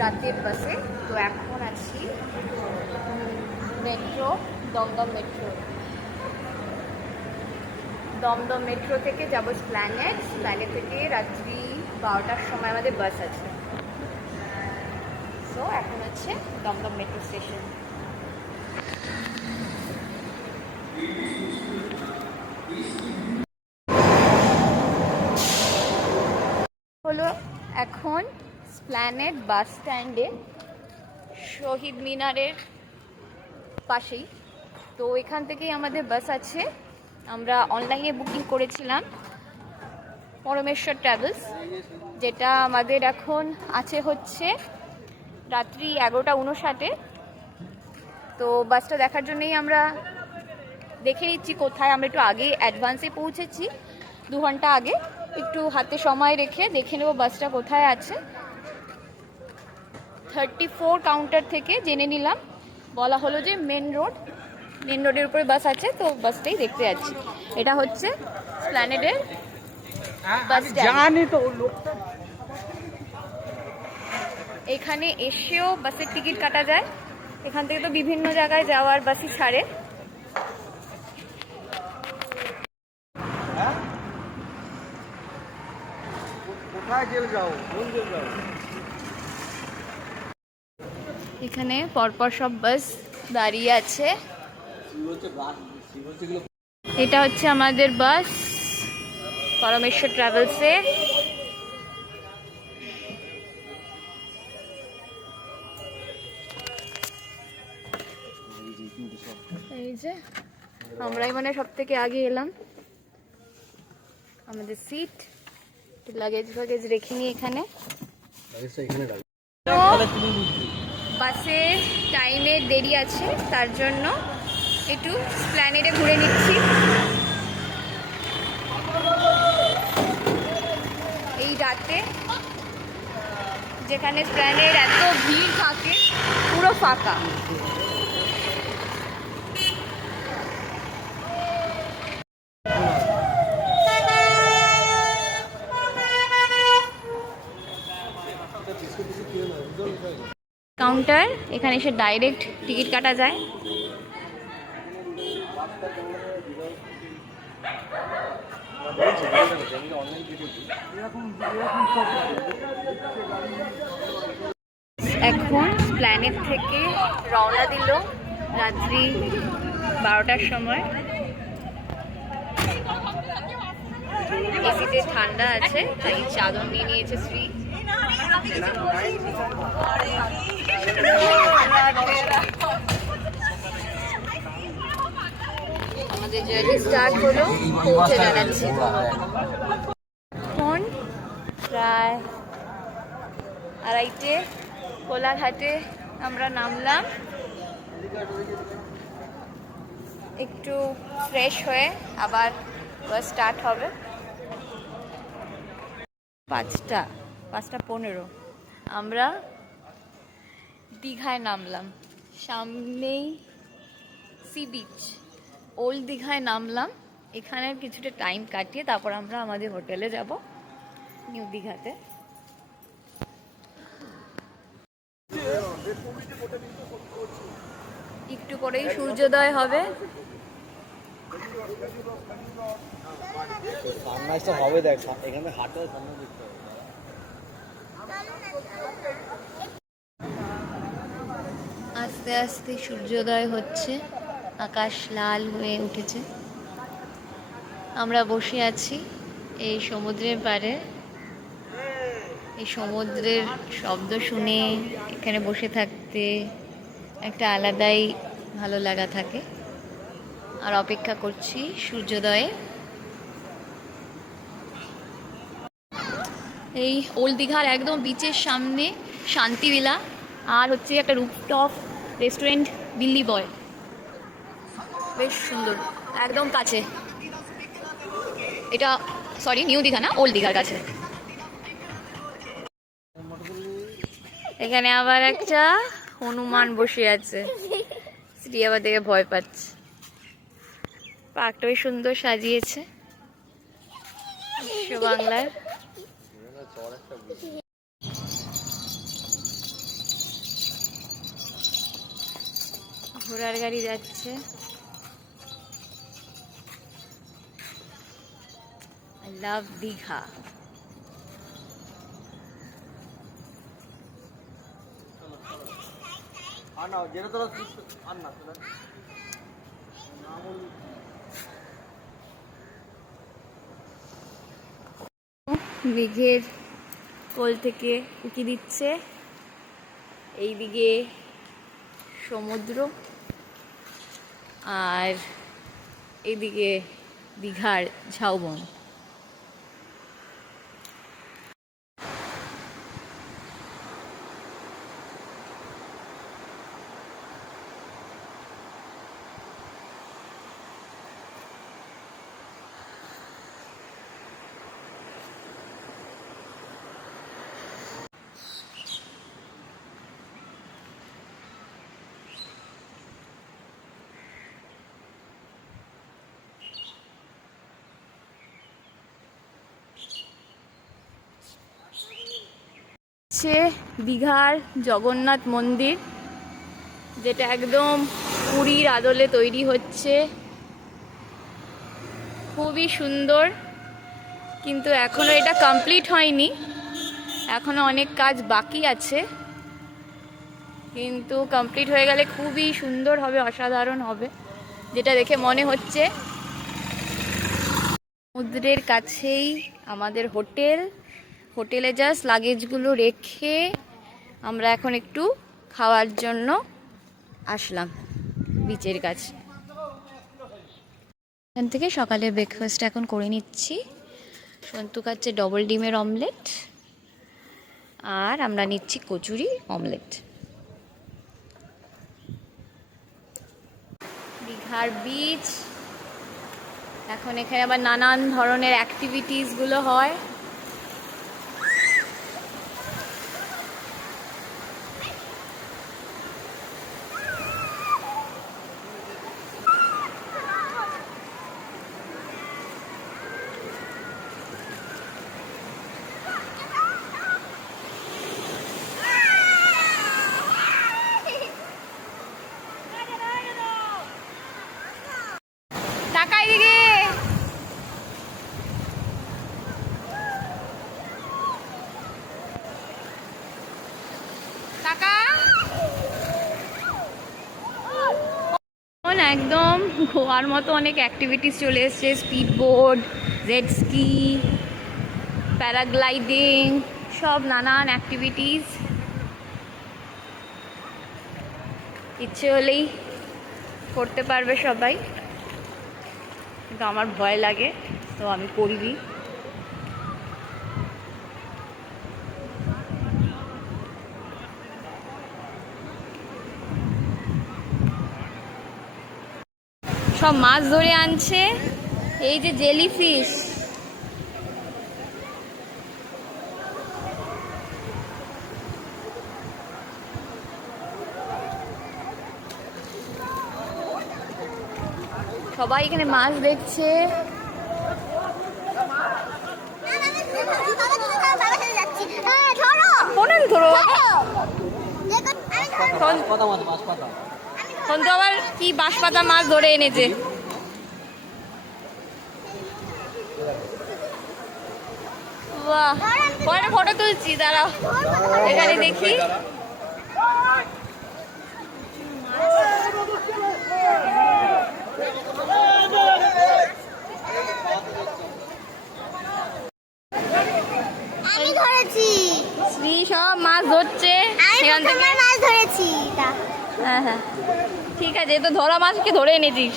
রাতের বাসে। তো এখন আছি metro, Dum Dum metro. Dum Dum metro থেকে যাবো স্প্ল্যানেড। স্প্ল্যানেড থেকে রাত্রি 12টার সময় আমাদের বাস আছে। সো এখন হচ্ছে দমদম মেট্রো স্টেশন। হলো এখন স্প্ল্যানেড বাস স্ট্যান্ডে, শহীদ মিনারের পাশেই। তো এখান থেকেই আমাদের বাস আছে। আমরা অনলাইনে বুকিং করেছিলাম পরমেশ্বর ট্রাভেলস, যেটা আমাদের এখন আছে হচ্ছে রাত্রি 11:59। তো বাসটা দেখার জন্যই আমরা দেখে নিচ্ছি কোথায়। আমরা একটু আগে অ্যাডভান্সে পৌঁছেছি, 2 ঘন্টা আগে। একটু হাতে সময় রেখে দেখে নেব বাসটা কোথায় আছে। 34 কাউন্টার থেকে জেনে নিলাম, বলা হলো যে মেন রোডের উপরে বাস আছে। তো বাসটাই দেখতে যাচ্ছি। এটা হচ্ছে স্প্ল্যানেডের বাস স্ট্যান্ড। এখানে এসেও বাসের টিকিট কাটা যায়। এখান থেকে তো বিভিন্ন জায়গায় যাওয়ার বাসই ছাড়ে। এখানে পরপর সব বাস দাঁড়িয়ে আছে। এটা হচ্ছে আমাদের বাস পরমেশ্বর ট্রাভেলসের। এই যে আমরাই মানে সব থেকে আগে এলাম। আমাদের সিট, লাগেজ ফাগেজ রেখে নিই এখানে। বাসে টাইমের দেরি আছে, তার জন্য একটু স্প্ল্যানেডে ঘুরে নিচ্ছি। এই রাতে যেখানে স্প্ল্যানেড এত ভিড় থাকে, পুরো ফাঁকা। কাউন্টার, এখানে এসে ডাইরেক্ট টিকিট কাটা যায়। এখন স্প্ল্যানেড থেকে রওনা দিল রাত্রি 12টার সময়। এসিতে ঠান্ডা আছে, তাই চাদর নিয়ে নিয়েছে শ্রী। আমাদের জার্নি স্টার্ট হলো, পৌঁছে জানাচ্ছি। এখন প্রায় 2:30 কোলাঘাটে আমরা নামলাম। একটু ফ্রেশ হয়ে আবার বাস স্টার্ট হবে। 5:15 আমরা দীঘায় নামলাম। সামনেই সি বিচ, ওল্ড দীঘায় নামলাম। এখানে কিছুটা টাইম কাটিয়ে তারপর আমরা আমাদের হোটেলে যাব নিউ দীঘাতে। একটু করেই সূর্যোদয় হবে। আস্তে আস্তে সূর্যোদয় হচ্ছে, আকাশ লাল হয়ে উঠেছে। আমরা বসে আছি এই সমুদ্রের পাড়ে। এই সমুদ্রের শব্দ শুনে এখানে বসে থাকতে একটা আলাদাই ভালো লাগা থাকে। আর অপেক্ষা করছি সূর্যোদয়ে। এই ওল্ড দীঘার একদম বিচের সামনে শান্তিবিলা, আর হচ্ছে একটা রুফটপ রেস্টুরেন্ট দিল্লি বয়, বেশ সুন্দর, একদম কাছে। এটা সরি নিউ দীঘা না, ওল্ড দীঘার কাছে। এখানে আবার একটা হনুমান বসে আছে, স্ত্রী আবার দেখে ভয় পাচ্ছে। পার্কটা বেশ সুন্দর সাজিয়েছে বিশ্ব বাংলার। ঘোড়ার গাড়ি যাচ্ছে। I love Digha. মেঘের কোল থেকে উকি দিচ্ছে, এইদিকে সমুদ্র আর এইদিকে দীঘার ঝাউবন। দীঘার জগন্নাথ মন্দির, যেটা একদম পুরীর আদলে তৈরি হচ্ছে, খুবই সুন্দর। কিন্তু এখনো এটা কমপ্লিট হয়নি, এখনো অনেক কাজ বাকি আছে, কিন্তু কমপ্লিট হয়ে গেলে খুবই সুন্দর হবে, অসাধারণ হবে, যেটা দেখে মনে হচ্ছে। সমুদ্রের কাছেই আমাদের হোটেলে জাস্ট লাগেজগুলো রেখে আমরা এখন একটু খাওয়ার জন্য আসলাম বিচের কাছে। এখান থেকে সকালের ব্রেকফাস্ট এখন করে নিচ্ছি। সন্তু খাচ্ছে ডবল ডিমের অমলেট, আর আমরা নিচ্ছি কচুরি অমলেট। দীঘার বিচ, এখন এখানে আবার নানান ধরনের অ্যাক্টিভিটিসগুলো হয়। একদম গোয়ার মতো অনেক অ্যাক্টিভিটিস চলে এসছে, speed board, jet ski, paragliding, সব নানান অ্যাক্টিভিটিস। ইচ্ছে হলেই করতে পারবে সবাই, কিন্তু আমার ভয় লাগে, তো আমি করিনি। সব মাছ ধরে আনছে, এই যে জেলিফিশ, সবাই এখানে মাছ দেখছে। সন্তু আবার কি বাঁশপাতা মাছ ধরে এনেছে। বাহ, পরে ফটো তুলছি, দাঁড়াও এখানে দেখি। আমি ধরেছি, শ্রী সব মাছ ধরছে সেখান থেকে মাছ ধরেছি। হ্যাঁ হ্যাঁ ঠিক আছে, তো ধরা মাছকে ধরে এনেছিস।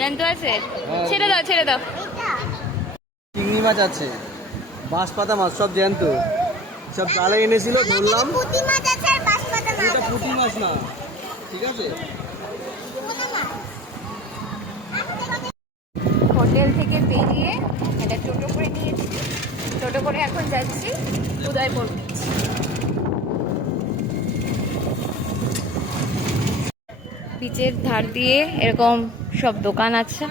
জ্যান্ত আছে, ছেড়ে দাও ছেড়ে দাও। চিংড়ি মাছ আছে, বাঁশপাতা মাছ, সব জ্যান্ত, সব জালে এনেছিল, ধরলাম। পুঁটি মাছ আছে আর বাঁশপাতা মাছ। এটা পুঁটি মাছ না, ঠিক আছে। হোটেল থেকে বেরিয়ে একটা টোটো করে নিয়েছি, টোটো করে এখন যাচ্ছি উদয়পুর। বিচের ধার দিয়ে এরকম সব দোকান আছে,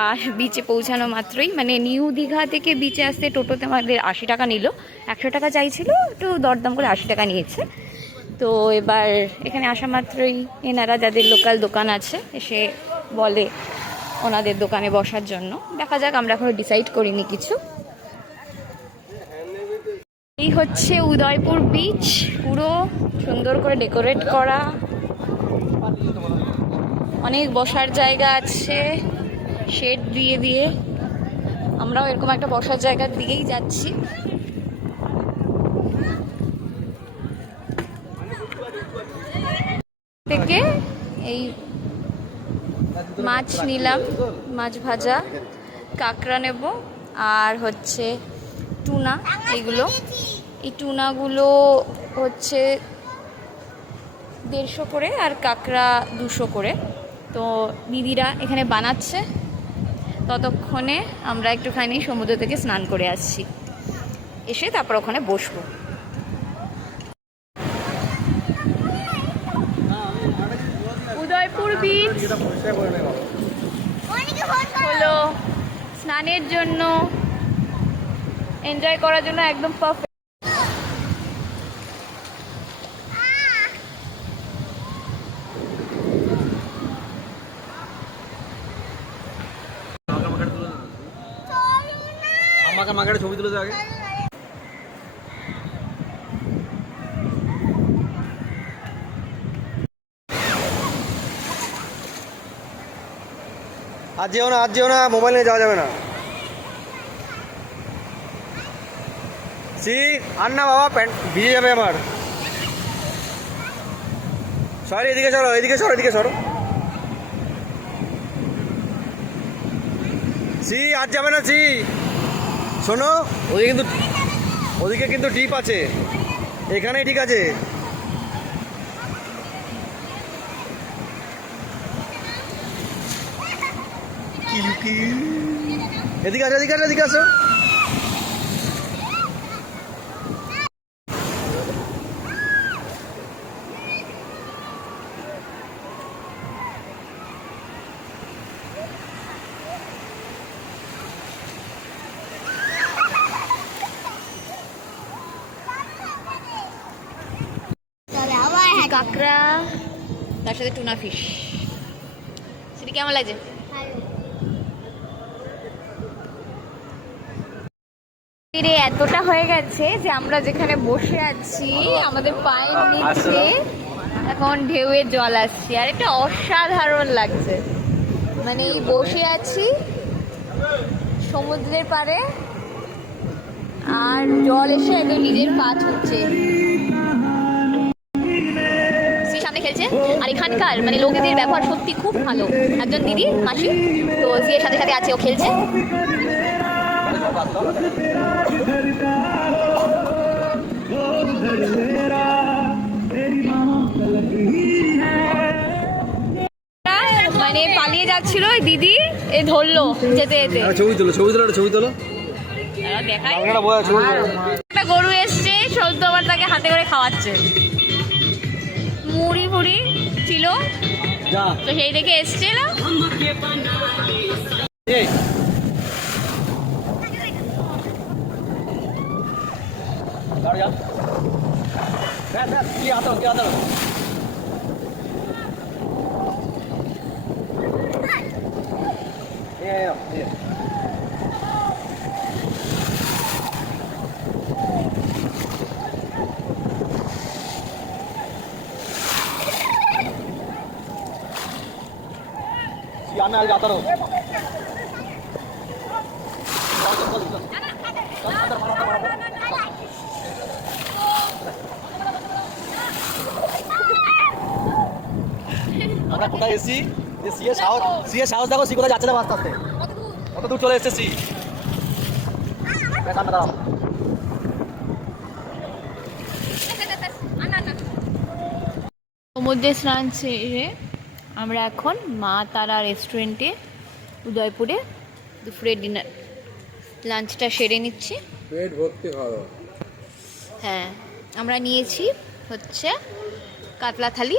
আর বিচে পৌঁছানো মাত্রই, মানে নিউ দীঘা থেকে বিচে আসতে টোটোতে আমাদের 80 টাকা নিল। 100 টাকা চাইছিল, একটু দরদাম করে 80 টাকা নিয়েছে। তো এবার এখানে আসা মাত্রই এনারা যাদের লোকাল দোকান আছে এসে বলে ওনাদের দোকানে বসার জন্য। দেখা যাক, আমরা এখনো ডিসাইড করিনি কিছু। এই হচ্ছে উদয়পুর বিচ, পুরো সুন্দর করে ডেকোরেট করা, অনেক বসার জায়গা আছে শেড দিয়ে দিয়ে। আমরাও এরকম একটা বসার জায়গার দিকেই যাচ্ছি। থেকে এই মাছ নিলাম, মাছ ভাজা, কাঁকড়া নেব, আর হচ্ছে টুনা। এইগুলো, এই টুনাগুলো হচ্ছে 150 করে আর কাঁকড়া 200 করে। তো দিদিরা এখানে বানাচ্ছে, ততক্ষণে আমরা একটুখানি সমুদ্র থেকে স্নান করে আসছি, এসে তারপর ওখানে বসবো। উদয়পুর বিচ হলো স্নানের জন্য, এনজয় করার জন্য একদম পারফেক্ট। আমাকে মাকে ছবি তুলে আগে। আজ যেও না, আজ যেও না, মোবাইল নিয়ে যাওয়া যাবে না। আর না বাবা, প্যান্ট ভিজে যাবে আমার। সরি, এদিকে সরো, এদিকে সরো, এদিকে সরো। আজ যাবে না। শোনো, ওদিকে কিন্তু ডিপ আছে, এখানেই ঠিক আছে। এদিকে আসো, এদিকে আসো, এদিকে আসো। কাঁকড়া, তার সাথে টুনা ফিশ। সেটা কেমন লাগছে? এতটা হয়ে গেছে যে আমরা যেখানে বসে আছি আমাদের পায়ের নিচে এখন ঢেউয়ের জল আসছে, আর এটা অসাধারণ লাগছে। মানে বসে আছি সমুদ্রের পাড়ে, আর জল এসে একদম নিজের পা ছুটছে। সামনে খেলছে, আর এখানকার মানে লোকেদের ব্যবহার সত্যি খুব ভালো। একজন দিদি মাসি, তো সিয়ের সাথে সাথে আছে, ও খেলছে। মানে পালিয়ে যাচ্ছিল ওই দিদি, এ ধরলো যেতে যেতে। ছবি তোলো, ছবি তোলো, ছবি তোলো। দেখাই, একটা গরু এসছে, সদ্য আবার তাকে হাতে করে খাওয়াচ্ছে। মুড়ি ফুড়ি ছিল, তো সেই দেখে এসছে না। मैं आज आता रहूं। আমরা কোথায় এসেছি? যে সিএ সাহস দেখো, সি কোথায় যাচ্ছে না আস্তে আস্তে, কত দূর চলে এসেছে সি। সমুদ্রে স্নান সেরে আমরা এখন মা তারা রেস্টুরেন্টে উদয়পুরে দুপুরে ডিনার লাঞ্চটা সেরে নিচ্ছি। পেট ভর্তি খাওয়া। হ্যাঁ, আমরা নিয়েছি হচ্ছে কাতলা থালি,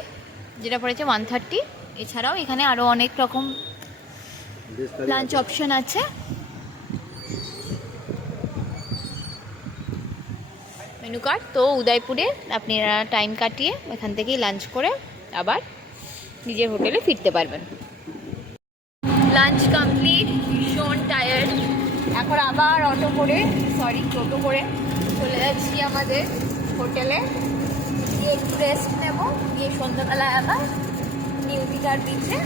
যেটা পড়েছে 130। এছাড়াও এখানে আরও অনেক রকম লাঞ্চ অপশন আছে। মেনু কার্ড তো উদয়পুরে আপনারা টাইম কাটিয়ে এখান থেকেই লাঞ্চ করে আবার নিজের হোটেলে ফিরতে পারবেন। লাঞ্চ কমপ্লিট, ভীষণ টায়ার্ড। এখন আবার টোটো করে চলে যাচ্ছি আমাদের হোটেলে, গিয়ে একটু রেস্ট নেব, গিয়ে সন্ধ্যাবেলায় আবার নিউ দীঘার বিচে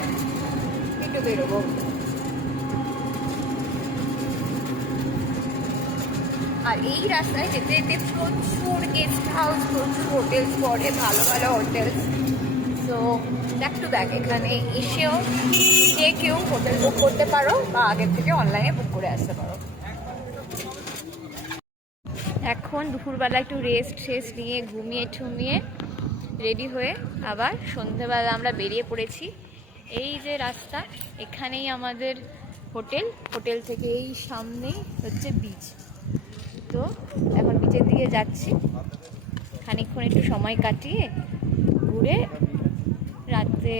একটু বেরোবো। আর এই রাস্তায় যেতে যেতে প্রচুর গেস্ট হাউস, প্রচুর হোটেলস পড়ে, ভালো ভালো হোটেলস। তো ব্যাক টু ব্যাক এখানে এসেও যে কেউ হোটেল বুক করতে পারো বা আগের থেকে অনলাইনে বুক করে আসতে পারো। এখন দুপুরবেলা একটু রেস্ট নিয়ে ঘুমিয়ে ঠুমিয়ে রেডি হয়ে আবার সন্ধ্যেবেলা আমরা বেরিয়ে পড়েছি। এই যে রাস্তা, এখানেই আমাদের হোটেল থেকে এই সামনেই হচ্ছে বিচ। তো এখন বিচের দিকে যাচ্ছি, খানিকক্ষণ একটু সময় কাটিয়ে ঘুরে রাতে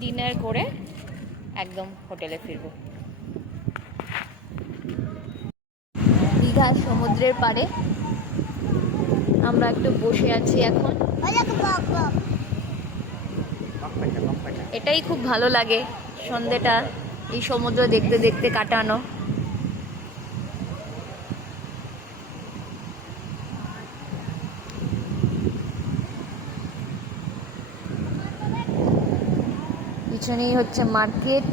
ডিনার করে একদম হোটেলে ফিরবো। দীঘার সমুদ্রের পাড়ে আমরা একটু বসে আছি এখন। এটাই খুব ভালো লাগে সন্ধ্যেটা এই সমুদ্র দেখতে দেখতে কাটানো। পিছনেই হচ্ছে মার্কেট।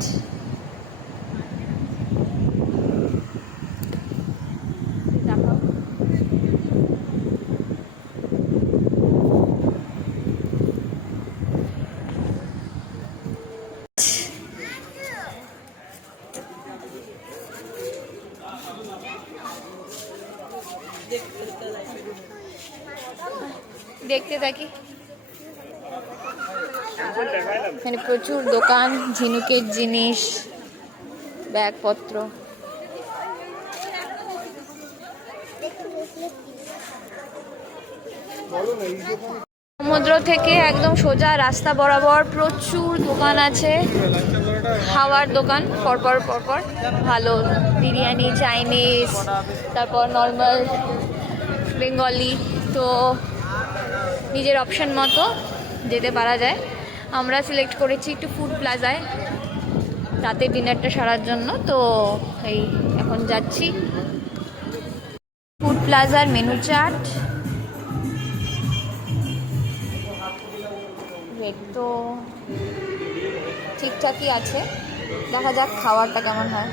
দেখতে থাকি, এখানে প্রচুর দোকান, ঝিনুকের জিনিস, ব্যাগপত্র। সমুদ্র থেকে একদম সোজা রাস্তা বরাবর প্রচুর দোকান আছে, খাওয়ার দোকান পরপর ভালো, বিরিয়ানি, চাইনিজ, তারপর নর্মাল বেঙ্গলি। তো নিজের অপশন মতো যেতে পারা যায়। আমরা সিলেক্ট করেছি একটু ফুড প্লাজায় রাতে ডিনারটা সারার জন্য। তো এই এখন যাচ্ছি ফুড প্লাজার মেনু চার্ট। রেট তো ঠিকঠাকই আছে, দেখা যাক খাবারটা কেমন হয়।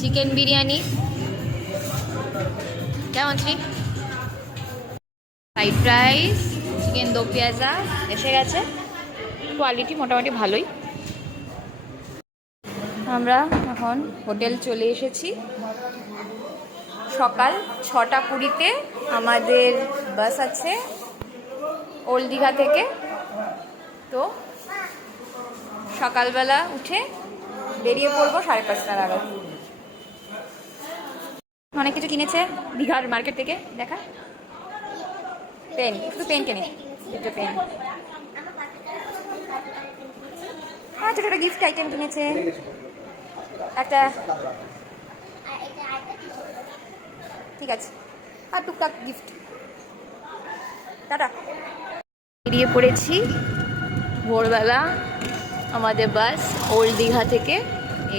চিকেন বিরিয়ানি কেমন? ফ্রাইড রাইস, চিকেন দো পেঁয়াজা এসে গেছে, কোয়ালিটি মোটামুটি ভালোই। আমরা এখন হোটেল চলে এসেছি। সকাল 6:20 আমাদের বাস আছে ওল্ড দীঘা থেকে। তো সকালবেলা উঠে বেরিয়ে পড়বো 5:30 নাগাদ। অনেক কিছু কিনেছে দীঘার মার্কেট থেকে, দেখা পেন, একটু পেন কিনে, একটা পেন, হ্যাঁ ছোটো একটা গিফট আইটেম কিনেছে, একটা, ঠিক আছে, আর টুকটাক গিফট। টাটা। বেরিয়ে পড়েছি ভোরবেলা আমাদের বাস ওল্ড দীঘা থেকে।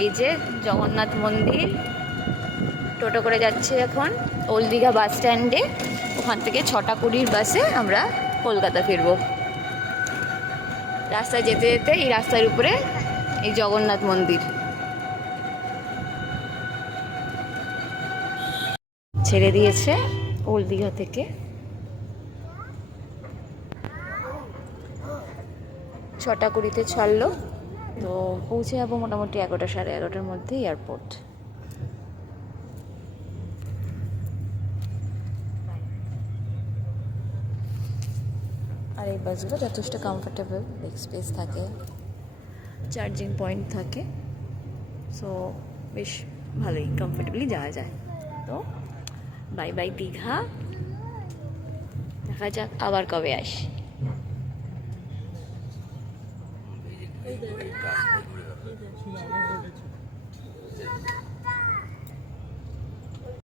এই যে জগন্নাথ মন্দির, টোটো করে যাচ্ছে এখন ওল্ড দীঘা বাস স্ট্যান্ডে। ওখান থেকে 6:20 বাসে আমরা কলকাতা ফিরব। রাস্তায় যেতে যেতে এই রাস্তার উপরে এই জগন্নাথ মন্দির ছেড়ে দিয়েছে ওল্ড দীঘা থেকে। 6:20 ছাড়লো, তো পৌঁছে যাবো মোটামুটি 11টা, 11:30 মধ্যে এয়ারপোর্ট। আর এই বাসগুলো যথেষ্ট কমফোর্টেবল, লেগ স্পেস থাকে, চার্জিং পয়েন্ট থাকে, সো বেশ ভালোই কমফোর্টেবলি যাওয়া যায়। তো বাই বাই দীঘা, দেখা যাক আবার কবে আসি। ওই কাপ।